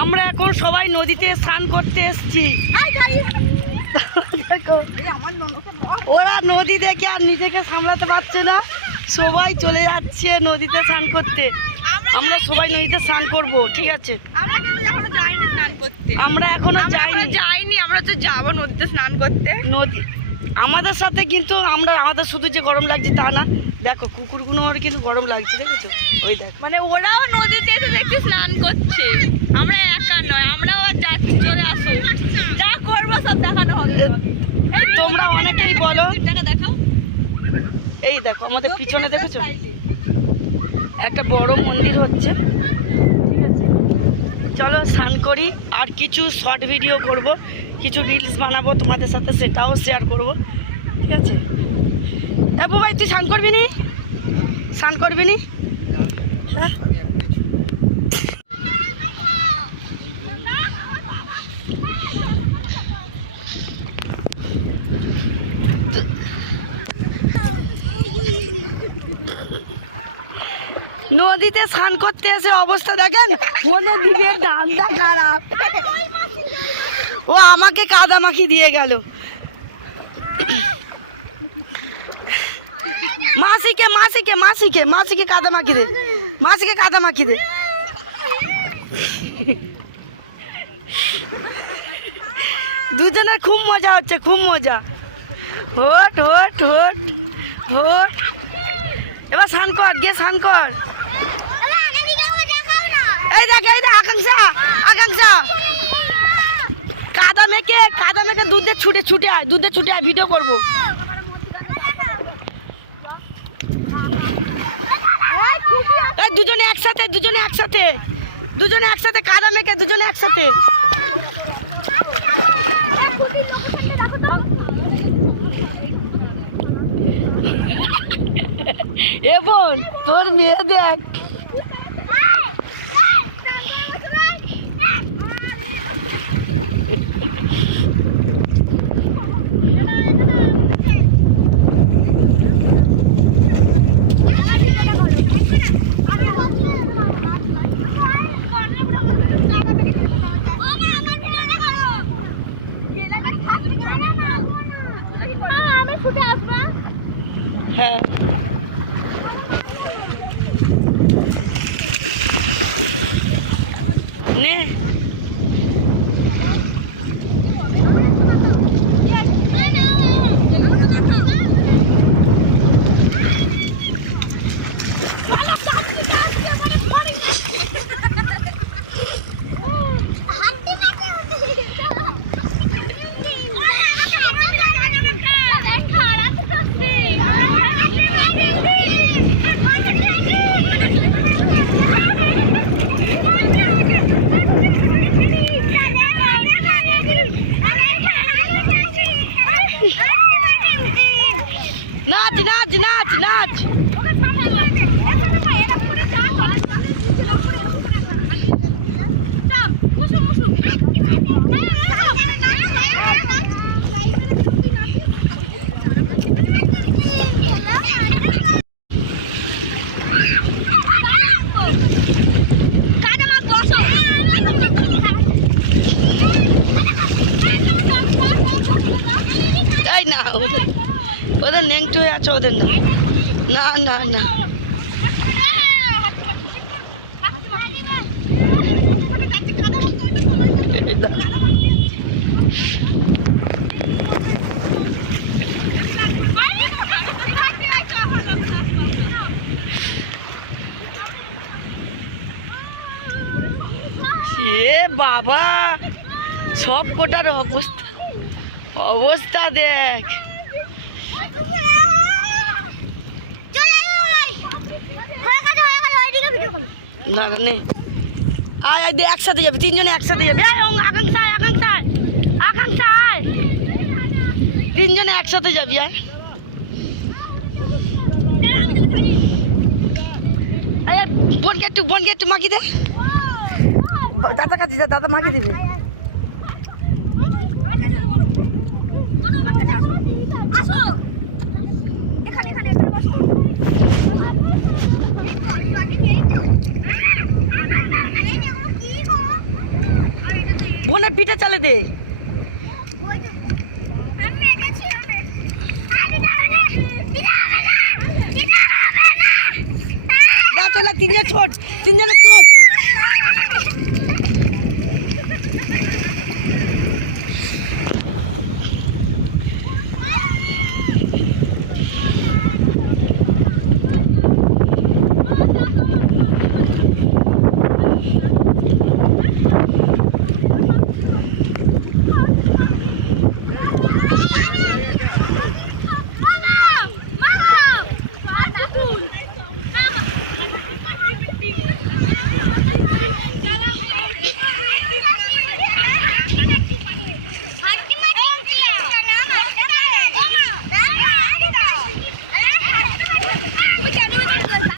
আমরা এখন সবাই নদীতে স্নান করতে এসেছি। ওরা নদী দেখে আর নিজেকে সামলাতে পারছে না, সবাই চলে যাচ্ছে নদীতে স্নান করতে। আমরা সবাই নদীতে স্নান করব, ঠিক আছে? আমরা এখনো যাইনি, আমরা তো যাবো নদীতে স্নান করতে। নদী আমাদের সাথে, কিন্তু আমাদের শুধু যে গরম লাগছে তা না, দেখো কুকুরগুলো ওর কিন্তু গরম লাগছে, দেখেছো? ওই দেখ, মানে ওরাও নদীতে এসে দেখতে স্নান করছে, আমরা একা নয়, আমরাও আর যাচ্ছি। চলে আসো, যা করবো সব দেখানো হবে। তোমরা অনেকেই বলো, দেখাও। এই দেখো আমাদের পিছনে দেখেছো একটা বড় মন্দির হচ্ছে, ঠিক আছে? চলো স্নান করি, আর কিছু শর্ট ভিডিও করব, কিছু রিলস বানাবো তোমাদের সাথে, সেটাও শেয়ার করব, ঠিক আছে? এবু ভাই তুই স্নান করবি নি? স্নান করবি নি? হ্যাঁ, নদীতে স্নান করতে এসে অবস্থা দেখেন, মনে দিকে ধানটা খারাপ। ও আমাকে কাদা মাখি দিয়ে গেল। মাসিকে মাসিকে মাসিকে মাসিকে কাদা মাখি দে, মাসিকে কাদা মাখি দে। দুজনের খুব মজা হচ্ছে, খুব মজা। হোট হোট হোট হোট, এবার স্নান কর, গিয়ে স্নান কর। এই দেখ আকাঙ্ক্ষা, আকাঙ্ক্ষা কাদা মেখে দুধে ছুটে আয়, ভিডিও করবো। এই দুজনে একসাথে কাদা মেখে, দুজনে একসাথে। এ বোন, তোর মেয়ে দেখ, হ্যাঁ নে। নাচ নাচ নাচ নাচ। তাই না, ওদের নেংটো হয়ে আছে, ওদের না না না। এ বাবা, সব কোটার অবস্থা দেখ। না না নে, আয় আয়, একসাথে যাবে, তিনজনে একসাথে যাবে। আকাঙ্ক্ষা আকাঙ্ক্ষা আকাঙ্ক্ষা, আয়, তিনজনে একসাথে যাবি। আয় বোনকে একটু মাখি দে, দাদা কাছে যা, দাদা মাখি দেবে। পিঠে চালে দে। চলে তিনজন ছোট, তিনজনে